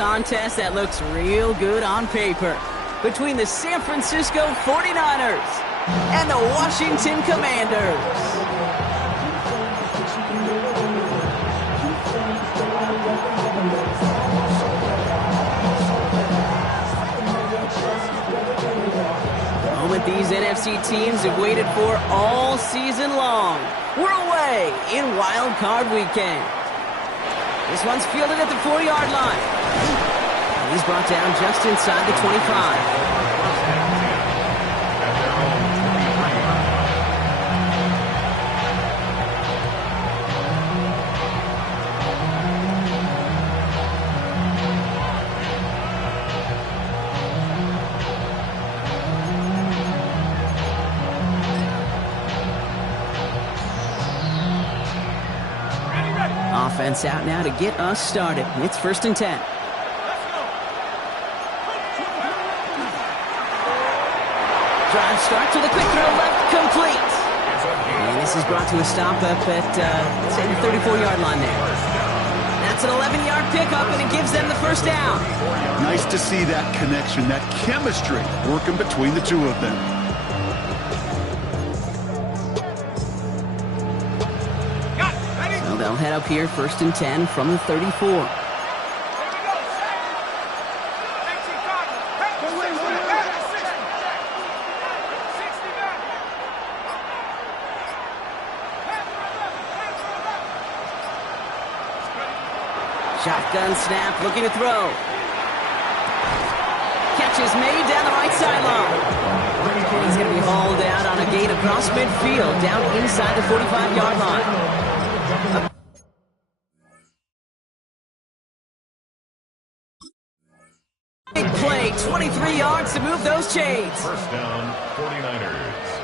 contest that looks real good on paper between the San Francisco 49ers and the Washington Commanders. Moment these NFC teams have waited for all season long. We're away in Wild Card Weekend. This one's fielded at the 40-yard line. And he's brought down just inside the 25. Offense out now to get us started. It's 1st and 10. Drive starts with a quick throw left, complete. And this is brought to a stop up at, say, the 34-yard line there. That's an 11-yard pickup, and it gives them the first down. Nice to see that connection, that chemistry working between the two of them. They'll head up here, 1st and 10 from the 34. Shotgun snap, looking to throw. Catch is made down the right sideline. He's going to be hauled out on a gain across midfield, down inside the 45-yard line. Big play, 23 yards to move those chains. First down, 49ers.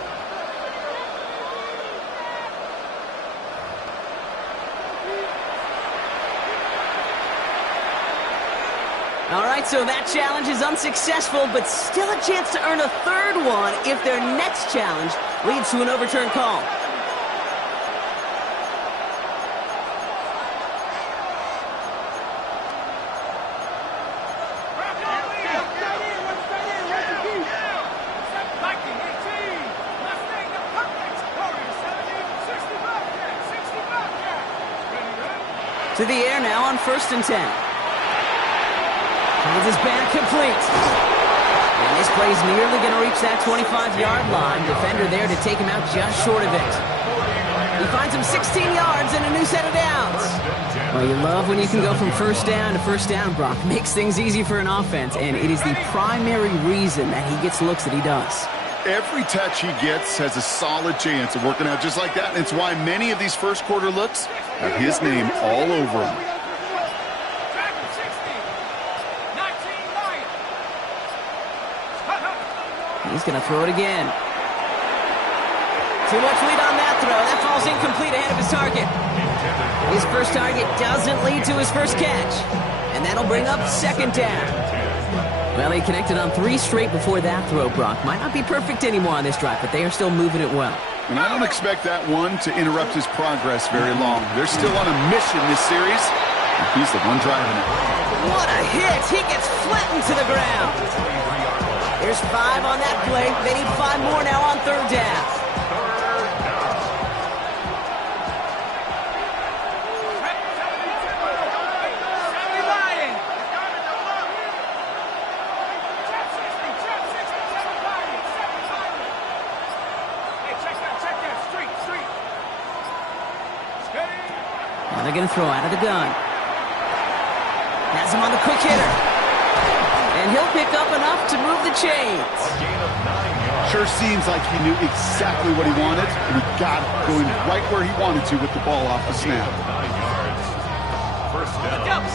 All right, so that challenge is unsuccessful, but still a chance to earn a third one if their next challenge leads to an overturned call. To the air now on 1st and 10. Finds his back complete. And this play's nearly going to reach that 25-yard line. Defender there to take him out just short of it. He finds him 16 yards and a new set of downs. Well, you love when you can go from first down to first down, Brock. Makes things easy for an offense, and it is the primary reason that he gets looks that he does. Every touch he gets has a solid chance of working out just like that, and it's why many of these first quarter looks have his name all over them. He's going to throw it again. Too much lead on that throw. That falls incomplete ahead of his target. His first target doesn't lead to his first catch. And that'll bring up 2nd down. Well, he connected on 3 straight before that throw, Brock. Might not be perfect anymore on this drive, but they are still moving it well. And I don't expect that one to interrupt his progress very long. They're still on a mission this series. He's the one driving it. What a hit! He gets flattened to the ground. There's 5 on that play. They need 5 more now on 3rd down. Now they're going to throw out of the gun. Has him on the quick hitter. And he'll pick up enough to move the chains. Sure seems like he knew exactly what he wanted, and he got it going right where he wanted to with the ball off the snap.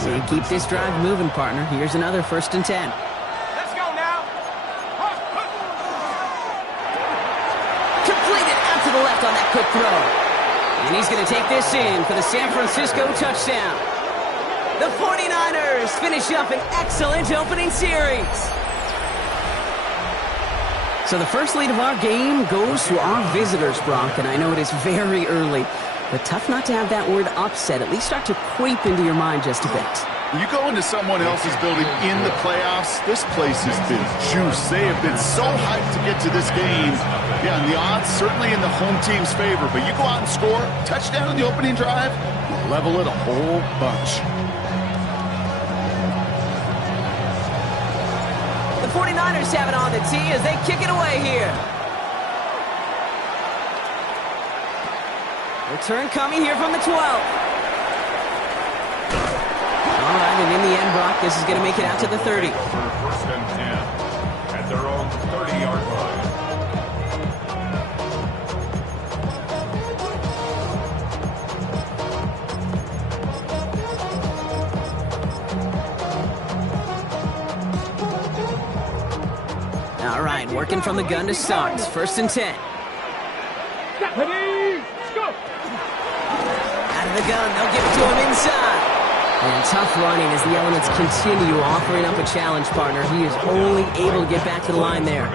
So you keep this drive moving, partner. Here's another 1st and 10. Let's go now. Completed out to the left on that quick throw. And he's going to take this in for the San Francisco touchdown. The 49ers finish up an excellent opening series. So the first lead of our game goes to our visitors, Brock, and I know it is very early, but tough not to have that word upset at least start to creep into your mind just a bit. You go into someone else's building in the playoffs, this place has been juiced. They have been so hyped to get to this game. Yeah, and the odds certainly in the home team's favor. But you go out and score, touchdown on the opening drive, level it a whole bunch. The 49ers have it on the tee as they kick it away here. Return coming here from the 12. All right, and in the end, Brock, this is going to make it out to the 30. First and 10 at their own 30-yard line. All right, working from the gun to start. First and 10. Ready, go! Out of the gun, they'll give it to him inside. And tough running as the elements continue offering up a challenge partner. He is only able to get back to the line there.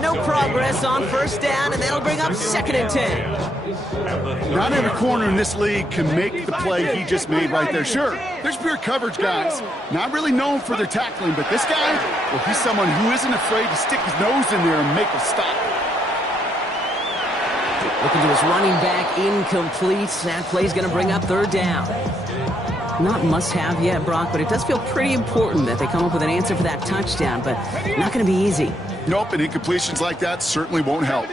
No progress on first down, and that'll bring up second and 10. Not every corner in this league can make the play he just made right there. Sure, there's pure coverage guys, not really known for their tackling, but this guy, well, he's someone who isn't afraid to stick his nose in there and make a stop. Looking to his running back, incomplete. That play's going to bring up third down. Not must-have yet, Brock, but it does feel pretty important that they come up with an answer for that touchdown, but not going to be easy. Nope, and incompletions like that certainly won't help.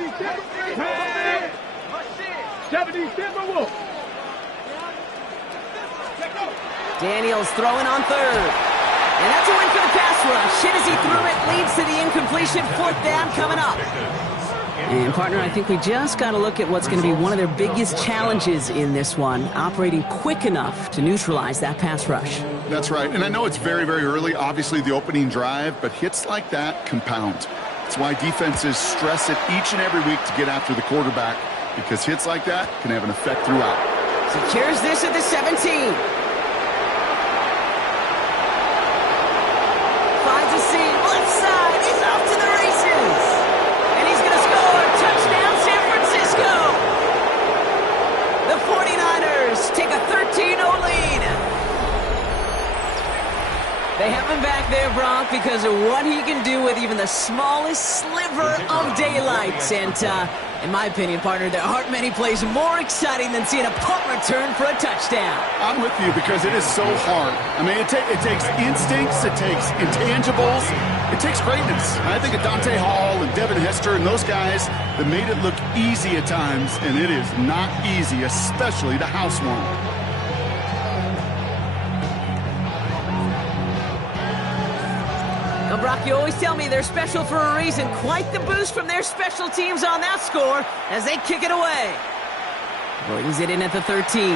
Daniels throwing on third. And that's a win for the pass rush. Hit as he threw it, leads to the incompletion. Fourth down coming up. And, partner, I think we just got to look at what's going to be one of their biggest challenges in this one, operating quick enough to neutralize that pass rush. That's right, and I know it's very, very early, obviously the opening drive, but hits like that compound. That's why defenses stress it each and every week to get after the quarterback, because hits like that can have an effect throughout. Secures this at the 17. Finds a seam, left side, he's off to the races. And he's going to score. Touchdown, San Francisco. The 49ers take a 13-0 lead. They have him back there, Brock, because of what he can do with even the smallest sliver of daylight. And in my opinion, partner, there aren't many plays more exciting than seeing a punt return for a touchdown. I'm with you because it is so hard. I mean, it takes instincts, it takes intangibles, it takes greatness. And I think of Dante Hall and Devin Hester and those guys that made it look easy at times, and it is not easy, especially to house one. Now, Brock, you always tell me they're special for a reason. Quite the boost from their special teams on that score as they kick it away. Brings it in at the 13.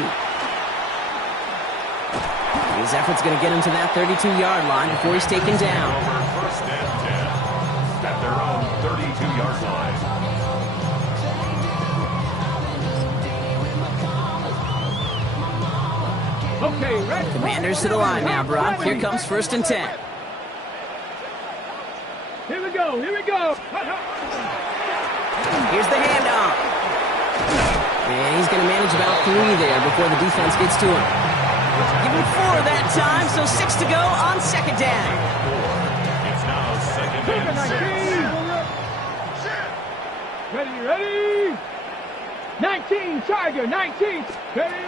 His effort's going to get him to that 32-yard line before he's taken down. First and 10 at their own 32-yard line. Okay, ready. Commanders to the line now, Brock. Here comes first and 10. Here we go, here we go. Here's the handoff. And he's going to manage about 3 there before the defense gets to him. Give him 4 that time, so 6 to go on second down. It's now second and 6. Ready. 19, Tiger, 19. Ready.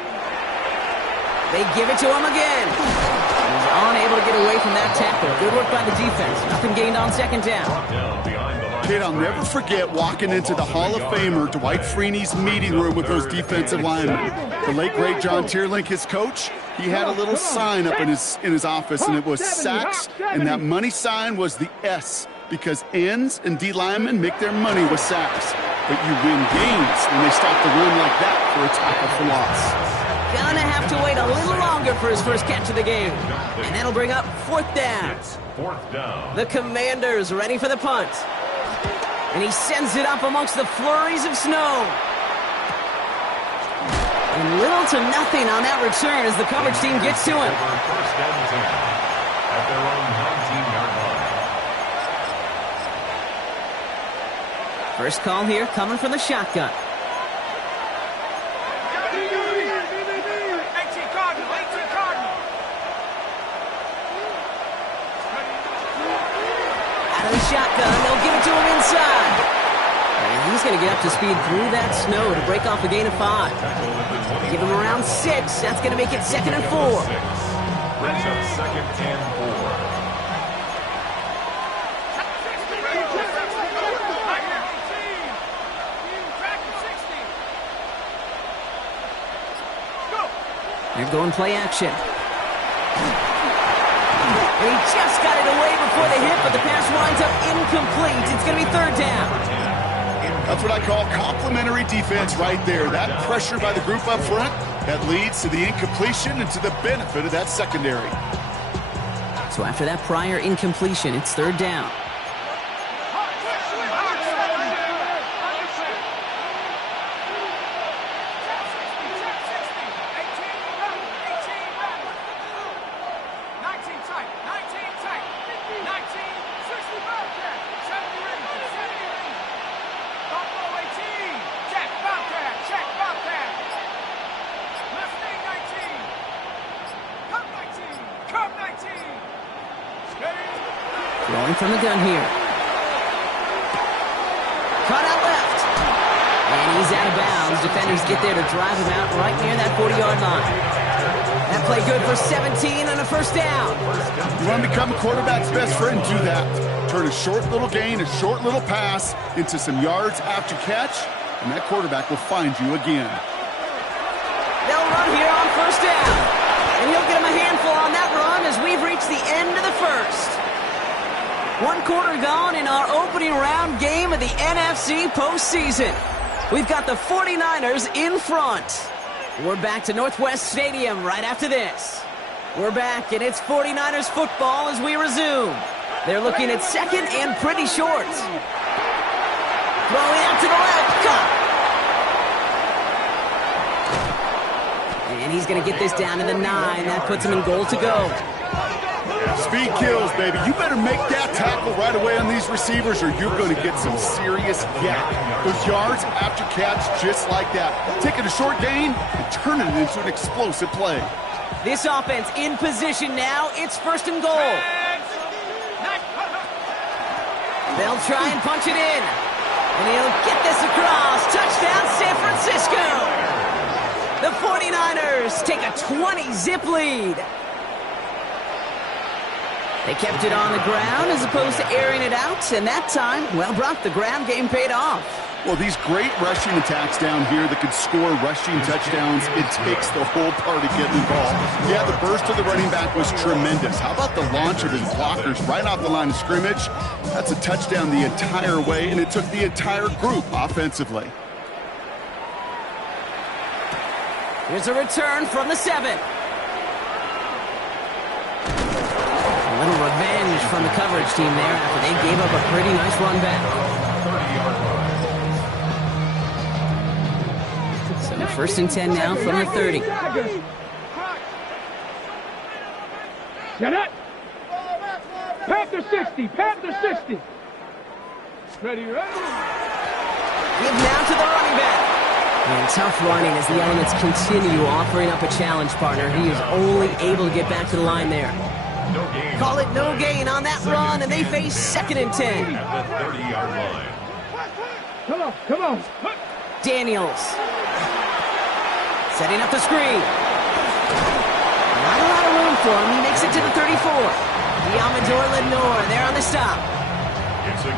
They give it to him again. He's unable to get away from that tackle. Good work by the defense. Nothing gained on second down. Down behind the line. Kid, I'll never forget walking into the Hall of Famer Dwight Freeney's meeting room with those defensive linemen. The late, great John Tierlink, his coach, he had a little sign up in his office, and it was sacks, and that money sign was the S, because ends and D linemen make their money with sacks. But you win games when they stop the run like that for a tackle for loss. Gonna have to wait a little longer for his first catch of the game. And that'll bring up fourth down. Fourth down. The Commanders ready for the punt. And he sends it up amongst the flurries of snow. And little to nothing on that return as the coverage team gets to him. First and 10 at their own 19-yard line. First call here coming from the shotgun. 18 Cardinal. Out of the shotgun, they'll give it to him inside. And he's going to get up to speed through that snow to break off a gain of 5. Give him around 6. That's going to make it 2nd and 4. Brings up 2nd and 4. They're going play action. And he just got it away before the hit, but the pass winds up incomplete. It's going to be 3rd down. That's what I call complimentary defense right there. That pressure by the group up front, that leads to the incompletion and to the benefit of that secondary. So after that prior incompletion, it's 3rd down. Throwing from the gun here. Caught out left. And he's out of bounds. Defenders get there to drive him out right near that 40-yard line. That play good for 17 on a 1st down. You want to become a quarterback's best friend? Do that. Turn a short little gain, a short little pass into some yards after catch, and that quarterback will find you again. They'll run here on 1st down. And he'll get him a handful on that run as we've reached the end of the 1st. 1 quarter gone in our opening round game of the NFC postseason. We've got the 49ers in front. We're back to Northwest Stadium right after this. We're back, and it's 49ers football as we resume. They're looking at 2nd and pretty short. Throwing out to the left. Cut. And he's going to get this down to the 9. That puts him in goal to go. Speed kills, baby. You better make that tackle right away on these receivers or you're going to get some serious yak. Those yards after catch just like that. Taking a short gain and turning it into an explosive play. This offense in position now. It's 1st and goal. They'll try and punch it in. And he'll get this across. Touchdown, San Francisco. The 49ers take a 20-zip lead. They kept it on the ground as opposed to airing it out, and that time, well, Brock, the ground game paid off. Well, these great rushing attacks down here that could score rushing touchdowns, it takes the whole party getting involved. Yeah, the burst of the running back was tremendous. How about the launch of his blockers right off the line of scrimmage? That's a touchdown the entire way, and it took the entire group offensively. Here's a return from the 7. A little revenge from the coverage team there after they gave up a pretty nice run back. 30-yard run. So 1st and 10 now from the 30. Get it. Panther 60. Panther 60. Ready. Give now to the running back. And tough running as the Elements continue offering up a challenge partner. He is only able to get back to the line there. No gain. Call it no gain on that run, and they face 2nd and 10. At the 30-yard line. Come on. Daniels. Setting up the screen. Not a lot of room for him. He makes it to the 34. Diamador Lenore there on the stop.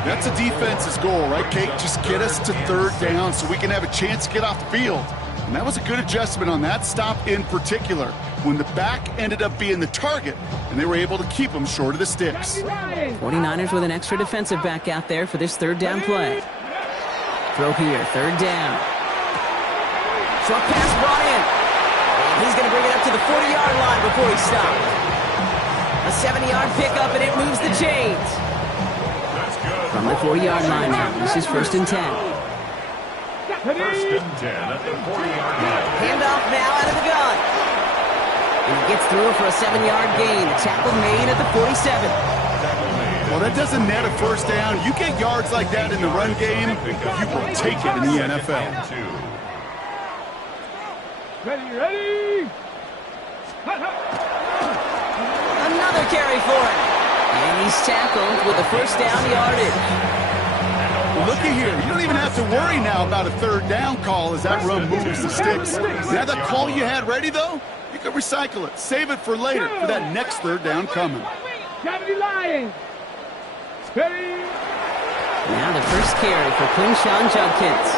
That's a defense's goal, right, Kate? Just get us to 3rd down so we can have a chance to get off the field. And that was a good adjustment on that stop in particular, when the back ended up being the target, and they were able to keep him short of the sticks. 49ers with an extra defensive back out there for this 3rd down play. Throw here, 3rd down. Short pass brought in. And he's going to bring it up to the 40-yard line before he stopped. A 70-yard pickup, and it moves the chains. From the 40-yard line now, this is 1st and 10. 1st and 10 at the 40-yard line. Handoff now out of the gun. And he gets through for a 7-yard gain. The tackle made at the 47. Well, that doesn't net a 1st down. You get yards like that in the run game, you will take it in the NFL. Ready. Another carry for him. And And he's tackled with a first down yardage. Looky here. You don't even have to worry now about a third down call as that run moves the sticks. Now that call you had ready, though, you can recycle it. Save it for later for that next third down coming. 70 Lions. Ready. Now the first carry for Quinshon Judkins.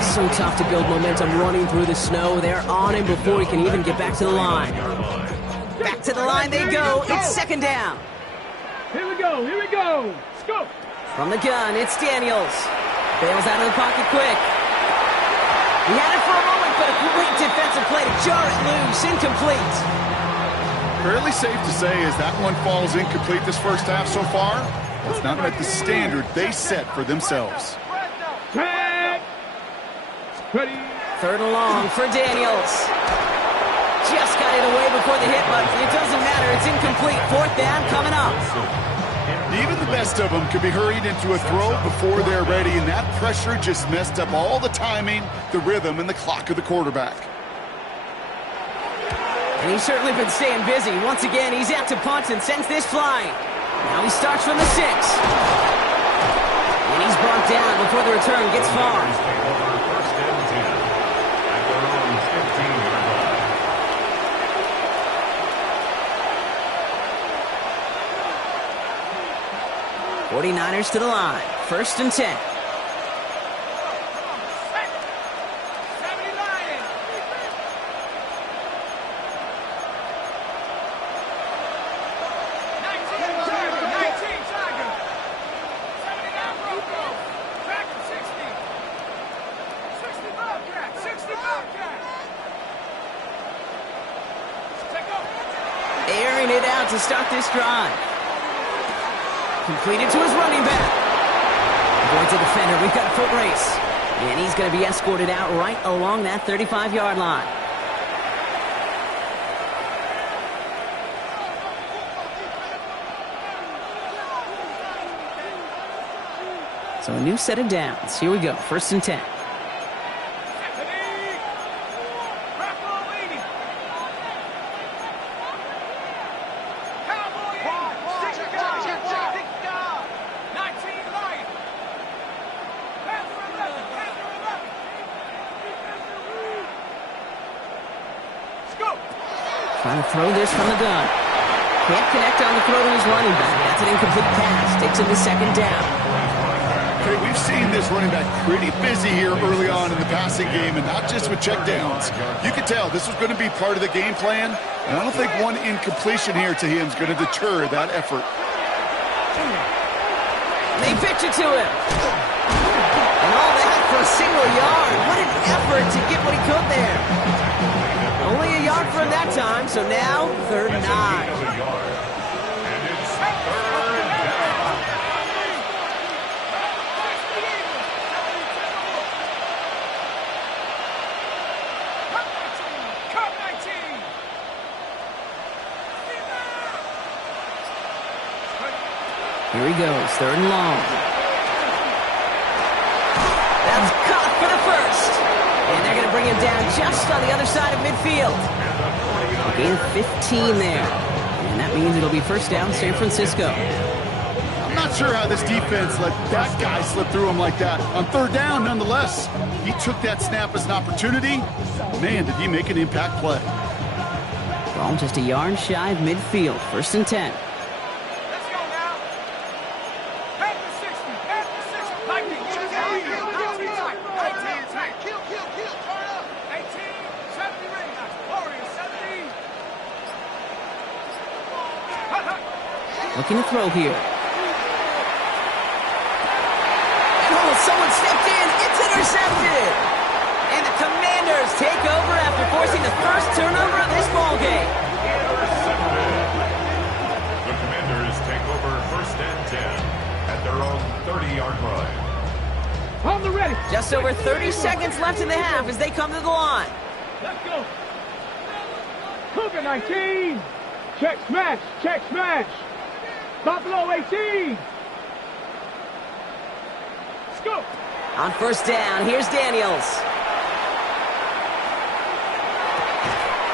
It's so tough to build momentum running through the snow. They're on him before he can even get back to the line. Back to the line they go. It's second down. Here we go. Here we go. Let's go. From the gun, it's Daniels. Bails out of the pocket quick. He had it for a moment, but a great defensive play to jar it loose. Incomplete. Fairly safe to say as that one falls incomplete this first half so far, it's not met the standard they set for themselves. Tag. Ready. Third and long for Daniels. Just got it away before the hit, but it doesn't matter. It's incomplete. Fourth down coming up. Even the best of them could be hurried into a throw before they're ready, and that pressure just messed up all the timing, the rhythm, and the clock of the quarterback. And he's certainly been staying busy. Once again, he's out to punt and sends this flying. Now he starts from the 6. And he's brought down before the return gets far. First and 10 at their own 15-yard line. 49ers to the line. First and 10. Airing it out to start this drive. Completed to his running back. Avoids a defender. We've got a foot race. And he's going to be escorted out right along that 35-yard line. So a new set of downs. Here we go. First and 10. Trying to throw this from the gun. Can't connect on the throw to his running back. That's an incomplete pass. Takes him to second down. Okay, we've seen this running back pretty busy here early on in the passing game, and not just with checkdowns. You could tell this was going to be part of the game plan, and I don't think one incompletion here to him is going to deter that effort. They pitch it to him. And all that for a single yard. What an effort to get what he could there. Only a yard for him that time, so now third and 9. And it's third down. Here he goes, third and long. That's caught for the first. And they're going to bring him down just on the other side of midfield. Gain of 15 there. And that means it'll be first down San Francisco. I'm not sure how this defense let that guy slip through him like that. On third down, nonetheless, he took that snap as an opportunity. Man, did he make an impact play. Ball just a yard shy of midfield. First and 10. Looking to throw here. Oh, someone stepped in. It's intercepted. And the Commanders take over after forcing the first turnover of this ballgame. The Commanders take over first and 10 at their own 30-yard line. On the ready. Just over 30 seconds left in the half as they come to the line. Let's go. Cougar 19. Check smash. Check smash. Buffalo 18. Let's go. On first down, here's Daniels.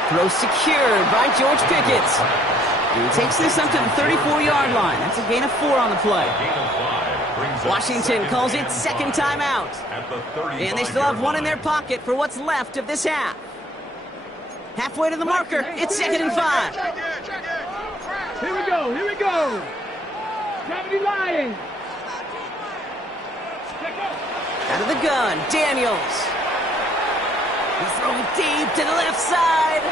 Throw secured by George Pickett. He takes this up to the 34-yard line. That's a gain of 4 on the play. Washington calls it second timeout. And they still have 1 in their pocket for what's left of this half. Halfway to the marker, it's 2nd and 5. Here we go, here we go. 70 Lions. Out of the gun, Daniels. He's throwing deep to the left side.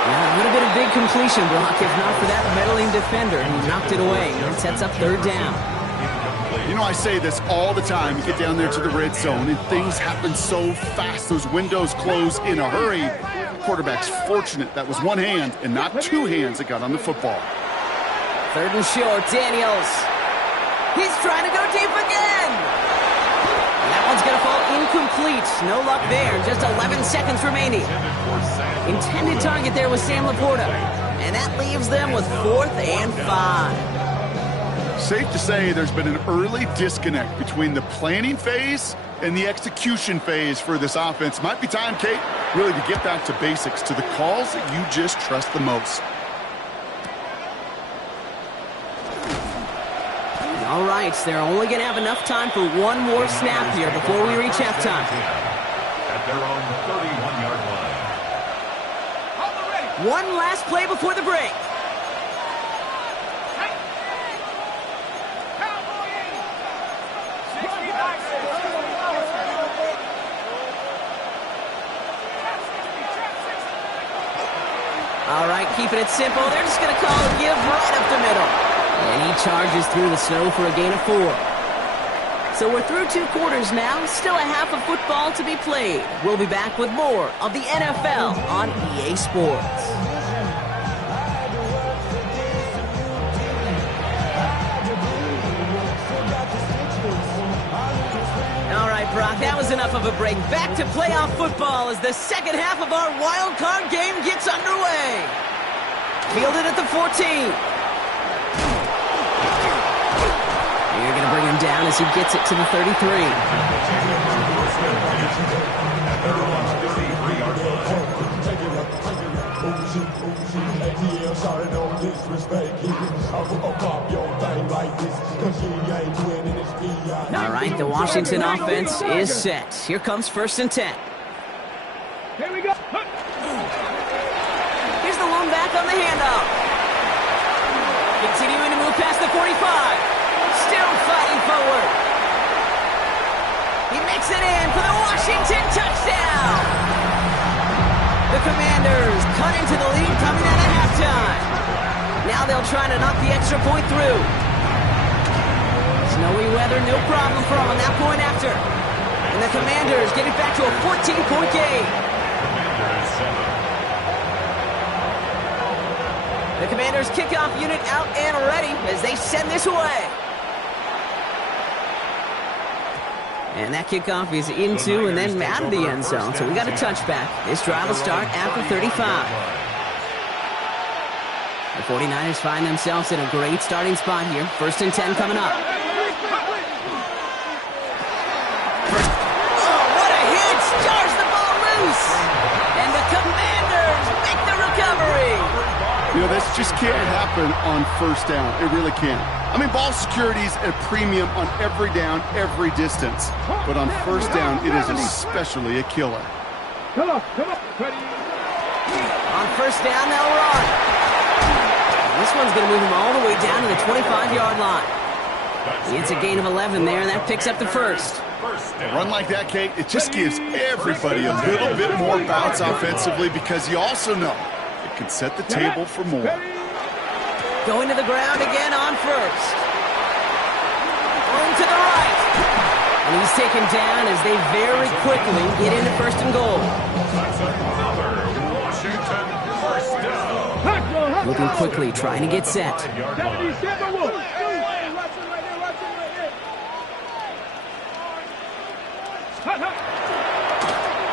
Yeah, a little bit of big completion block, if not for that meddling defender. He knocked it away and sets up 3rd down. You know, I say this all the time. You get down there to the red zone, and things happen so fast. Those windows close in a hurry. The quarterback's fortunate that was 1 hand and not 2 hands that got on the football. 3rd and short, Daniels. He's trying to go deep again. And that one's going to fall incomplete. No luck there. Just 11 seconds remaining. Intended target there was Sam Laporta. And that leaves them with 4th and 5. Safe to say there's been an early disconnect between the planning phase and the execution phase for this offense. Might be time, Kate, really to get back to basics, to the calls that you just trust the most. All right, they're only going to have enough time for 1 more snap here before we reach halftime. At their own 31-yard line. 1 last play before the break. All right, keeping it simple. They're just going to call a give right up the middle. And he charges through the snow for a gain of 4. So we're through 2 quarters now. Still a half of football to be played. We'll be back with more of the NFL on EA Sports. All right, Brock, that was enough of a break. Back to playoff football as the second half of our wild card game gets underway. Fielded at the 14. You're going to bring him down as he gets it to the 33. All right, the Washington offense is set. Here comes 1st and 10. Here we go. Here's the lone back on the handoff. Continuing to move past the 45. Still fighting forward. He makes it in for the Washington touchdown. The Commanders cut into the lead coming out of halftime. Now they'll try to knock the extra point through. Snowy weather, no problem for them on that point after. And the Commanders get it back to a 14-point game. The Commanders kickoff unit out and ready as they send this away. And that kickoff is into and then out of the end zone. So we got a touchback. This drive will start after 35. The 49ers find themselves in a great starting spot here. 1st and 10 coming up. Oh, what a hit! Stars the ball loose! And the Commanders make the recovery! You know, this just can't happen on 1st down. It really can't. I mean, ball security is a premium on every down, every distance. But on 1st down, it is especially a killer. Come on, come on. Ready. On 1st down, they'll run. And this one's going to move them all the way down to the 25-yard line. It's a gain of 11 there, and that picks up the 1st. A run like that, Kate, it just gives everybody a little bit more bounce offensively because you also know it can set the table for more. Going to the ground again on 1st. Going to the right. And he's taken down as they very quickly get into 1st and goal. Looking quickly, trying to get set. 77 Wolf.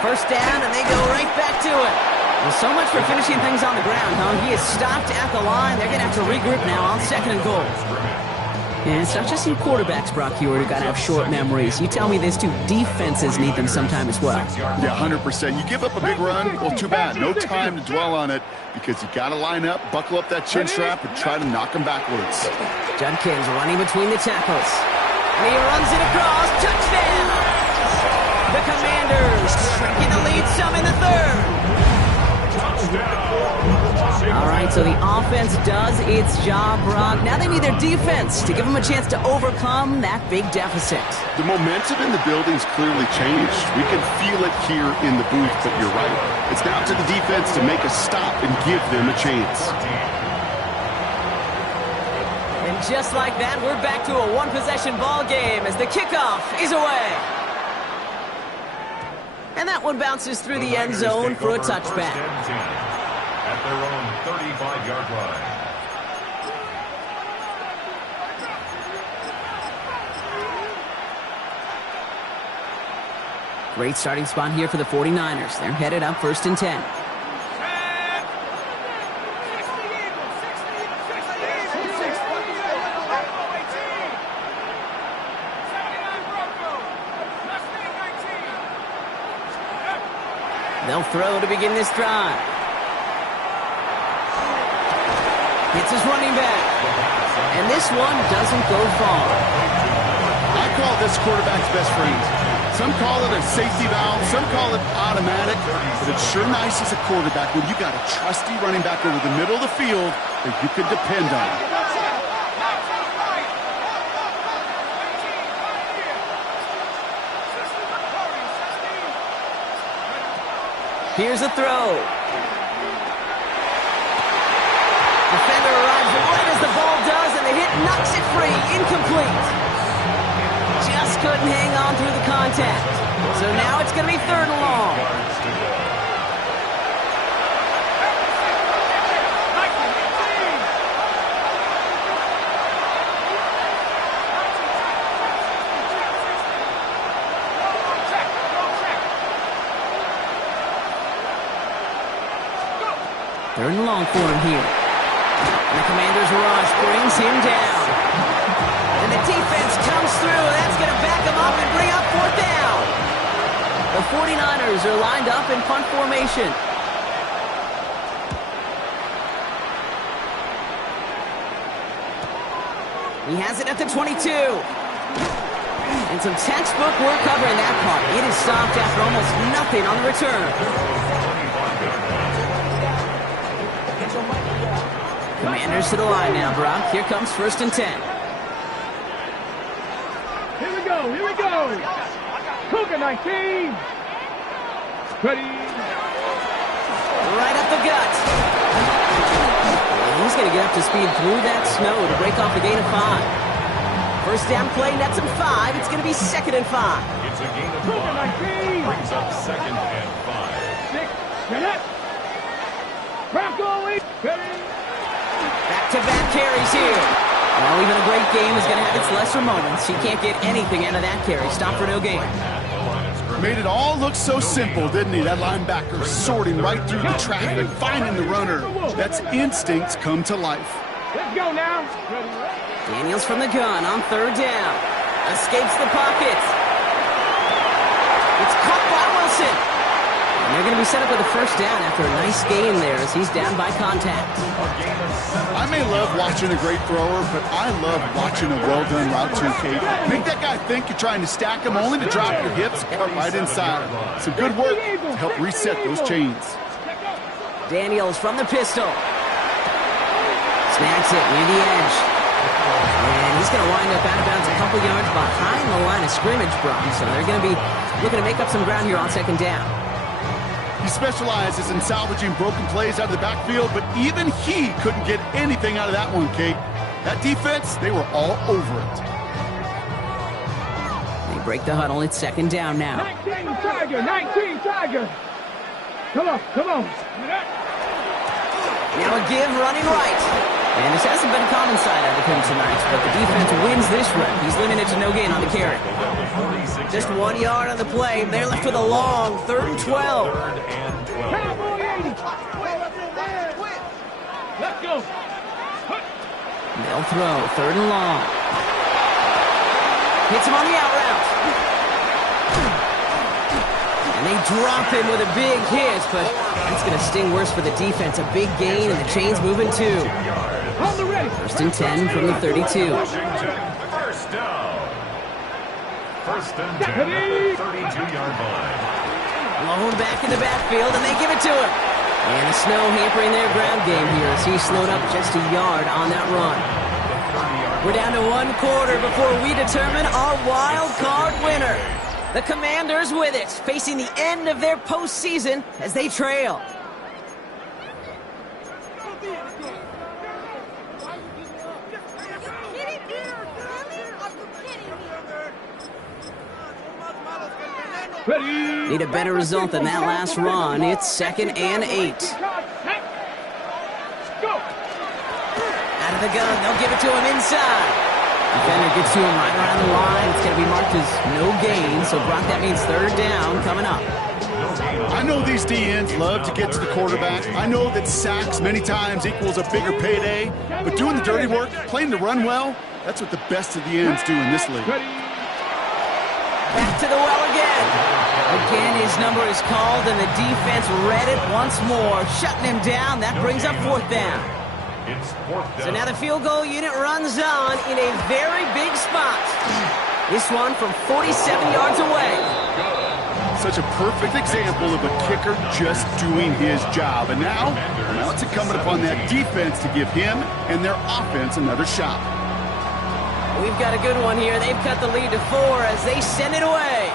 First down, and they go right back to it. Well, so much for finishing things on the ground, huh? He is stopped at the line. They're going to have to regroup now on 2nd and goal. And it's not just you quarterbacks, Brock Huard, who got to have short memories. You tell me this too, defenses need them sometime as well. Yeah, 100%. You give up a big run, well, too bad. No time to dwell on it because you got to line up, buckle up that chin strap, and try to knock them backwards. Judkins running between the tackles. And he runs it across. Touchdown! The Commanders shrinking the lead some in the third. All right, so the offense does its job, Brock. Now they need their defense to give them a chance to overcome that big deficit. The momentum in the building's clearly changed. We can feel it here in the booth, but you're right. It's down to the defense to make a stop and give them a chance. And just like that, we're back to a one-possession ball game as the kickoff is away. And that one bounces through the end zone for a touchback. At their own 35-yard line. Great starting spot here for the 49ers. They're headed up 1st and 10. They'll throw to begin this drive. It's his running back. And this one doesn't go far. I call this quarterback's best friend. Some call it a safety valve, some call it automatic, but it's sure nice as a quarterback when you got a trusty running back over the middle of the field that you can depend on. Here's a throw. Defender arrives right as the ball does, and the hit knocks it free. Incomplete. Just couldn't hang on through the contact. So now it's going to be 3rd and long. Third and long for him here. And the Commanders' rush brings him down. And the defense comes through. That's going to back him up and bring up 4th down. The 49ers are lined up in punt formation. He has it at the 22. And some textbook work covering that part. It is stopped after almost nothing on the return. Commanders to the line now, Brock. Here comes 1st and 10. Here we go, here we go. Cougar 19. Ready. Right up the gut. And he's going to get up to speed through that snow to break off a gain of 5. 1st down play, nets him 5. It's going to be 2nd and 5. It's a gain of 5. Brings up 2nd and 5. 6, get it. Bronco, ready. Back-to-back carries here. Well, even a great game is going to have its lesser moments. He can't get anything out of that carry. Stop for no gain. Made it all look so simple, didn't he? That linebacker sorting right through the traffic, finding the runner. That's instincts come to life. Let's go now. Daniels from the gun on 3rd down. Escapes the pocket. It's caught by Wilson. And they're going to be set up with a 1st down after a nice gain there as he's down by contact. I may love watching a great thrower, but I love watching a well-done route to Kate. Make that guy think you're trying to stack him only to drop your hips, cut right inside. Some good work to help reset those chains. Daniels from the pistol. Snags it near the edge. And he's going to wind up out of bounds a couple yards behind the line of scrimmage, Brock. So they're going to be looking to make up some ground here on 2nd down. He specializes in salvaging broken plays out of the backfield, but even he couldn't get anything out of that one, Kate. That defense, they were all over it. They break the huddle. It's 2nd down now. 19 Tiger, 19 Tiger. Come on, come on. Now a give running right. And this hasn't been a common sight out of him tonight, but the defense wins this rep. He's limited to no gain on the carry. Just 1 yard on the play. They're left with a long 3rd and 12. Let's go. They'll throw 3rd and long. Hits him on the out route. And they drop him with a big hit, but that's going to sting worse for the defense. A big gain, and the chain's moving too. On the ready. 1st and 10 from the 32. First down. First and 10 at the 32-yard line. Blown back in the backfield, and they give it to him. And the snow hampering their ground game here as he slowed up just a yard on that run. We're down to 1 quarter before we determine our wild card winner. The Commanders with it, facing the end of their postseason as they trail. Ready. Need a better result than that last run. It's 2nd and 8. Go. Out of the gun, they'll give it to him inside. Defender gets to him right around the line. It's going to be marked as no gain, so Brock, that means 3rd down coming up. I know these D-ends love to get to the quarterback. I know that sacks many times equals a bigger payday, but doing the dirty work, playing the run well, that's what the best of the ends do in this league. Back to the well again. Again, his number is called, and the defense read it once more, shutting him down. That brings up 4th down. It's 4th down. So now the field goal unit runs on in a very big spot. This one from 47 yards away. Such a perfect example of a kicker just doing his job. And now it's incumbent upon that defense to give him and their offense another shot. We've got a good one here. They've cut the lead to 4 as they send it away.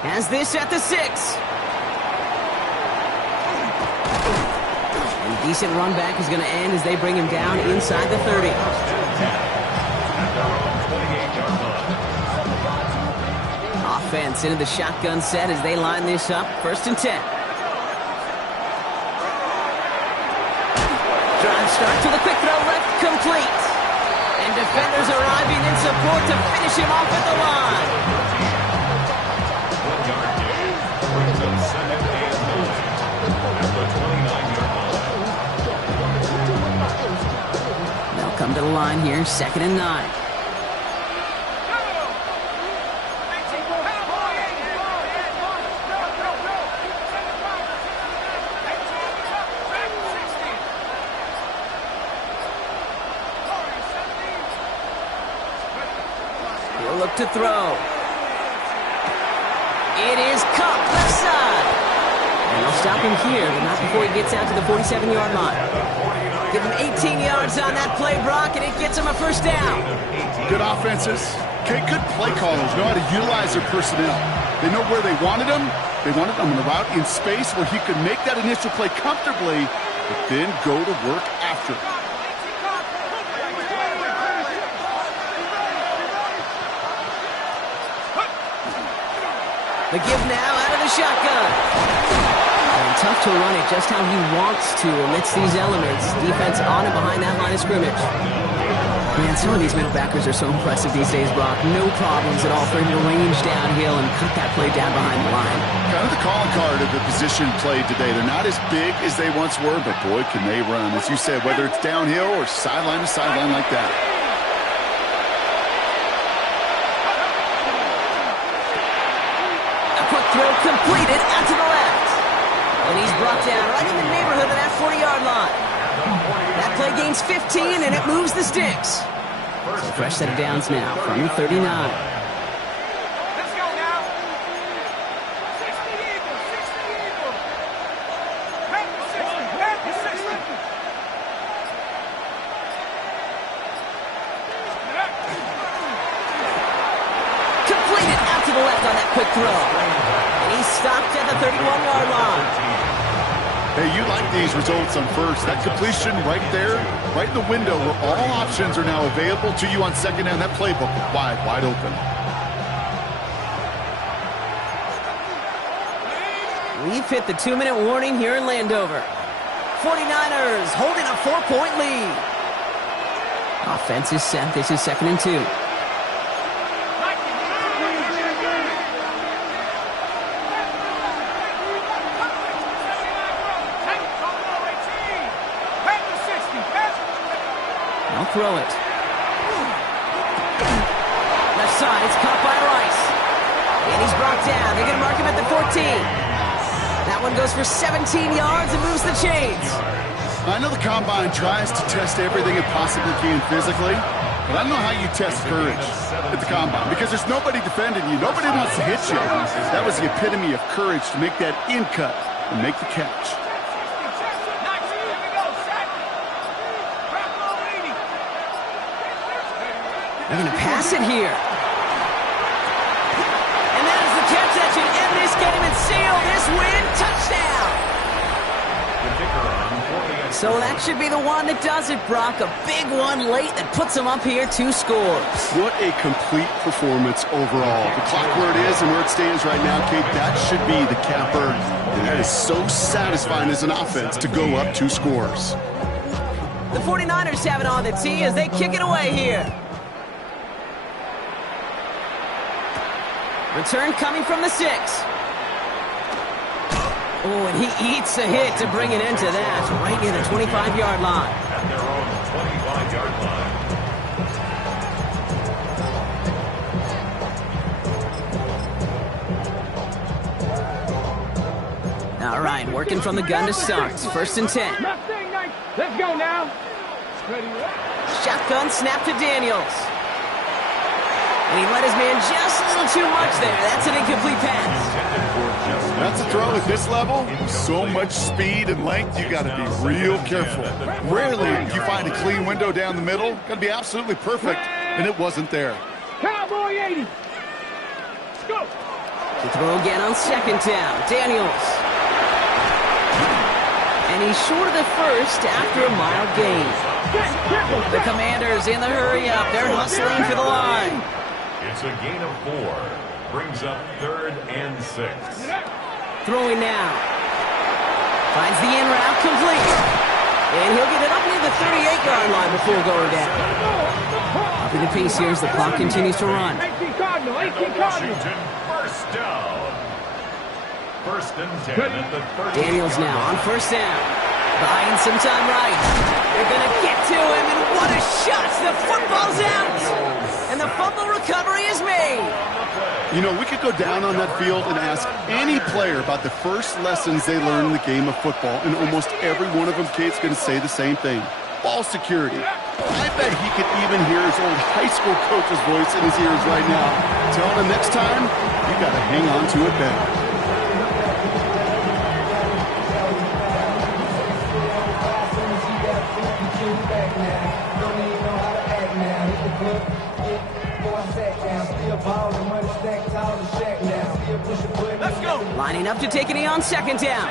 Has this at the 6. And decent run back is going to end as they bring him down inside the 30. Offense into the shotgun set as they line this up. 1st and 10. Drive start to the quick throw left, complete. And defenders arriving in support to finish him off at the line. 1 yard gain. Brings up 2nd and 9 at the 29-yard line. They'll come to the line here, 2nd and 9. Look to throw. It is caught left side. And they'll stop him here, but not before he gets out to the 47-yard line. Give him 18 yards on that play, Brock, and it gets him a 1st down. Good offenses. Okay, good play callers know how to utilize their personnel. They know where they wanted them. They wanted them on the route in space where he could make that initial play comfortably, but then go to work after. The give now out of the shotgun. And tough to run it just how he wants to amidst these elements. Defense on and behind that line of scrimmage. Man, some of these middle backers are so impressive these days, Brock. No problems at all for him to range downhill and cut that play down behind the line. Kind of the calling card of the position played today. They're not as big as they once were, but boy, can they run. As you said, whether it's downhill or sideline to sideline like that. Throw completed out to the left. And he's brought down right in the neighborhood of that 40-yard line. That play gains 15, and it moves the sticks. So fresh set of downs now from the 39. Let's go now. 60 Eagles, 60 Eagles. Back to 60, back to 60. Completed out to the left on that quick throw. He's stopped at the 31-yard line. Hey, you like these results on 1st. That completion right there, right in the window where all options are now available to you on 2nd down. That playbook wide open. We've hit the 2-minute warning here in Landover. 49ers holding a 4-point lead. Offense is set. This is 2nd and 2. Back to 60. They'll throw it. side. It's caught by Rice. And he's brought down. They're going to mark him at the 14. That one goes for 17 yards and moves the chains. I know the Combine tries to test everything it possibly can physically, but I don't know how you test courage at the Combine because there's nobody defending you. Nobody wants to hit you. That was the epitome of courage to make that in cut and make the catch. They're going to pass it here. And that is the catch that should end this game and seal this win. Touchdown! So that should be the one that does it, Brock. A big one late that puts them up here 2 scores. What a complete performance overall. The clock where it is and where it stands right now, Kate, that should be the capper. And that is so satisfying as an offense to go up 2 scores. The 49ers have it on the tee as they kick it away here. Return coming from the 6. Oh, and he eats a hit to bring it into that, right near the 25-yard line. At their own 25-yard line. All right, working from the gun to start. 1st and 10. Let's go now. Shotgun snap to Daniels. And he let his man just a little too much there. That's an incomplete pass. That's a throw at this level. So much speed and length, you got to be real careful. Rarely do you find a clean window down the middle. Got to be absolutely perfect, and it wasn't there. Cowboy 80. Go. To throw again on 2nd down. Daniels. And he's short of the 1st after a mild gain. The Commanders in the hurry up. They're hustling for the line. It's a gain of 4. Brings up 3rd and 6. Throwing now. Finds the in route complete. And he'll get it up near the 38-yard line before going down. Upping the pace here as the clock continues to run. 18 Cardinal, 18 Cardinal. Washington, 1st down. 1st and 10 at the 30. Daniels now on 1st down. Buying some time right. They're going to get to him, and what a shot! The football's out! And the fumble recovery is made. You know, we could go down on that field and ask any player about the first lessons they learned in the game of football, and almost every one of them, Kate's going to say the same thing. Ball security. I bet he could even hear his old high school coach's voice in his ears right now, telling him next time, you got to hang on to it better. Lining up to take it on 2nd down.